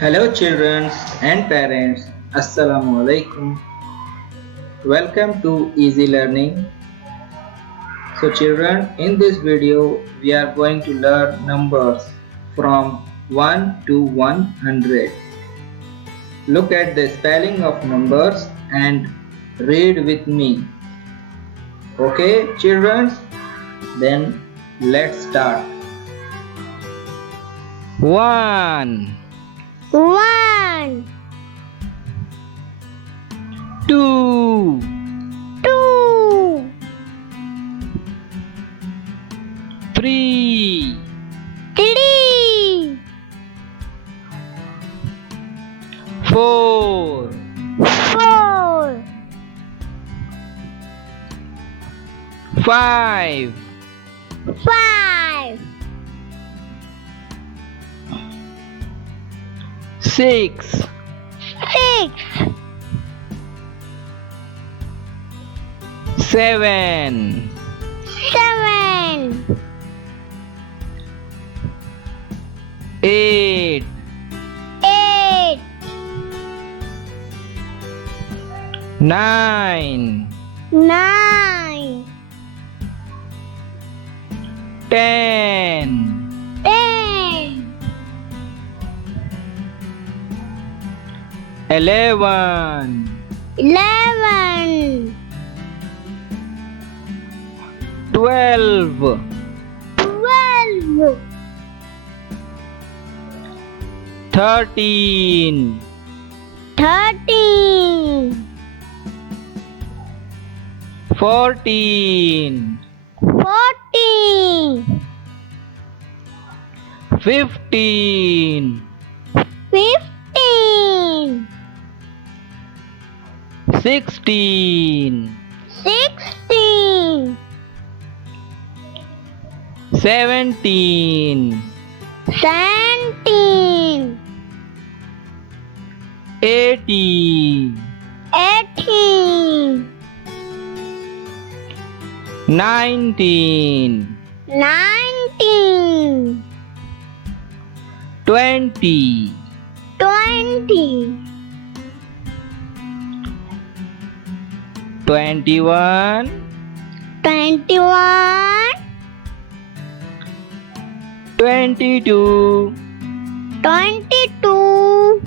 Hello children and parents. Assalamu alaikum. Welcome to Easy Learning. So children, in this video we are going to learn numbers from 1 to 100. Look at the spelling of numbers and read with me. Okay children? Then let's start. 1 1, 2 2, 3 3, 4 4, 5 5, 6 6, 7 7, 8 8, 9 9, 10 10, 11 11, 12 12, 13 13, 14 14, 15 15, 16 16, 17 17, 18 18, 19 19, 20 20, 21 21, 22 22,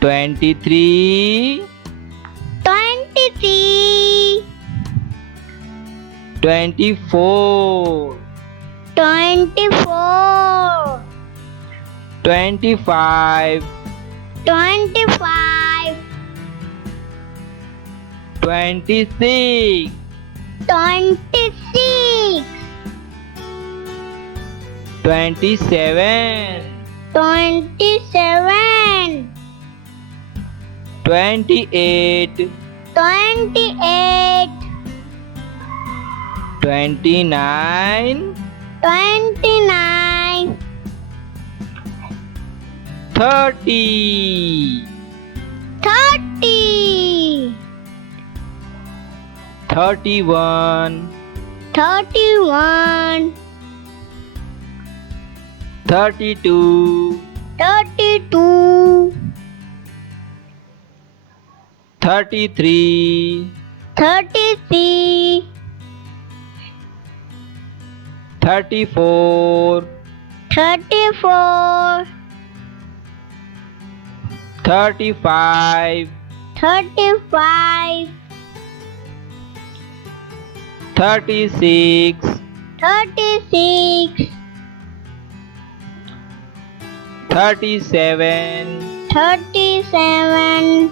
23 23, 24 24, 25 25, 26 26, 27 27, 28 28, 29 29, 30 30, 31 31, 32 32, 33 33, 34 34, 35 35, 36 36, 37 37,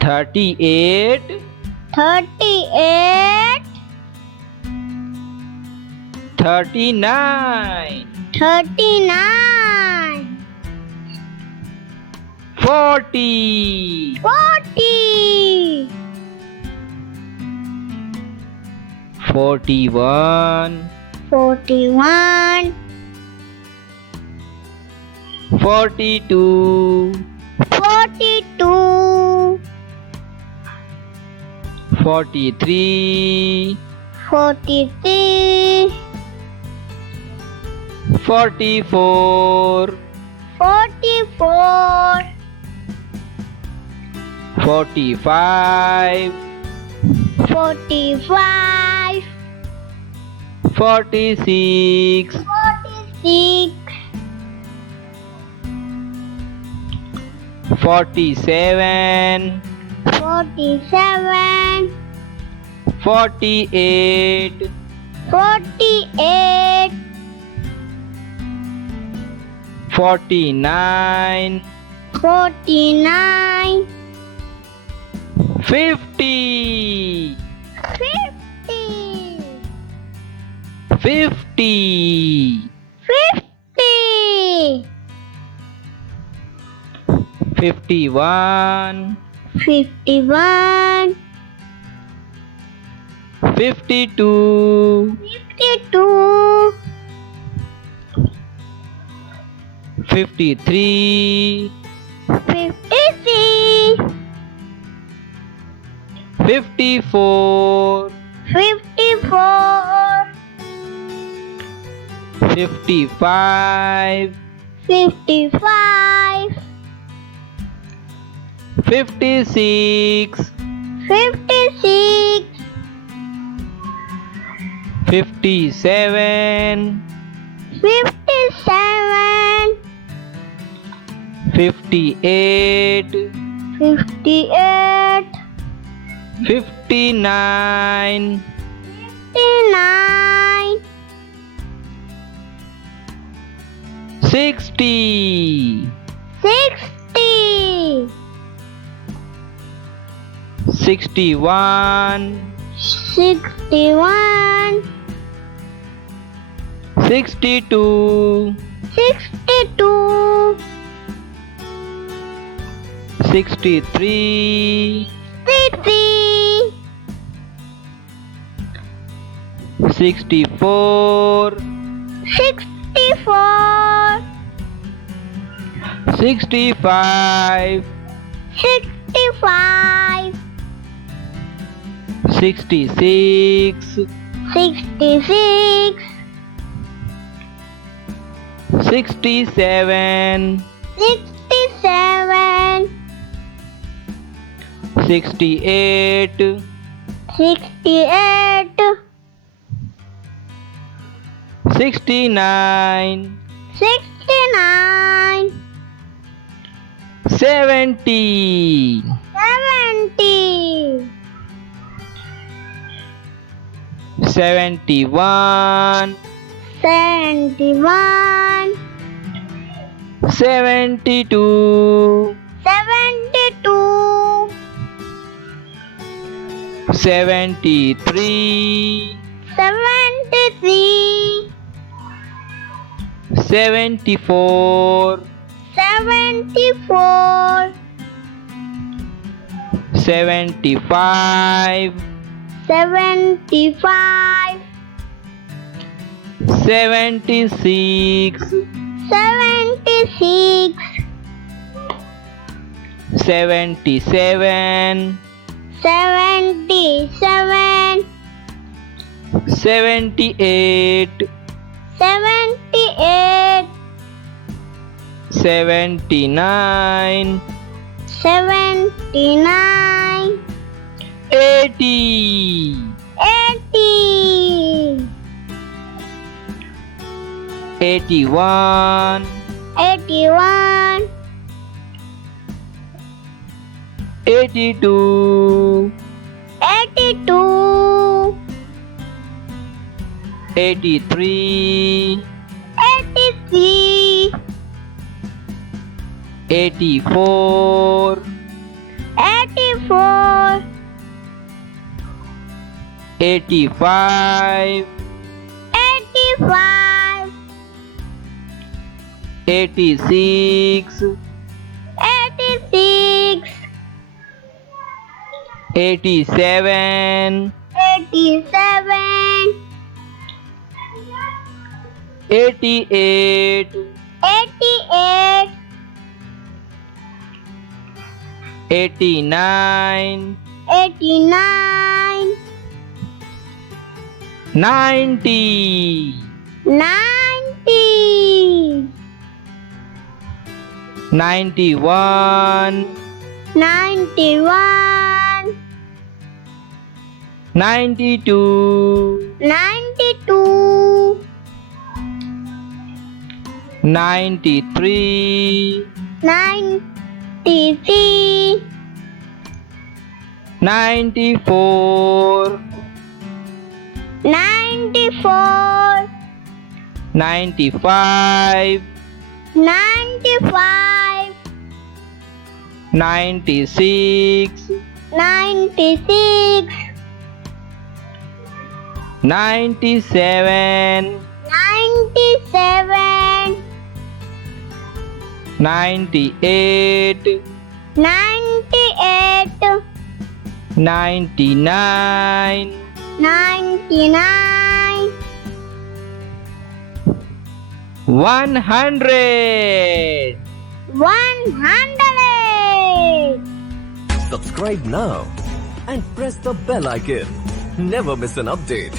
38 38, 39 39, 40 40, 41 41, 42 42, 43 43, 44 44 45 45 46 46 47 47 48 48 49 49 50 50 50 50 51 51 52 52 53 53 54 54 55 55 56 56 57 57 58 58 59 59 60 60 61 61 62 62 63 63 64 64 65 65 66 66 67 67 68 68 69 69 70 70 71 71 72 72 73 73 74 74 75 75 76 76 77 77 78 78 79 79 80 80 81 81 82 82 83 83 84 84 85 85 86 86 87 87 88 88 89 89 90 90 91, 91, 92, 92, 93, 93, 94, 94, 95, 95, 96, 96, 97, 97, 98, 98, 99, 99, 100. 100. Subscribe now and press the bell icon. Never miss an update.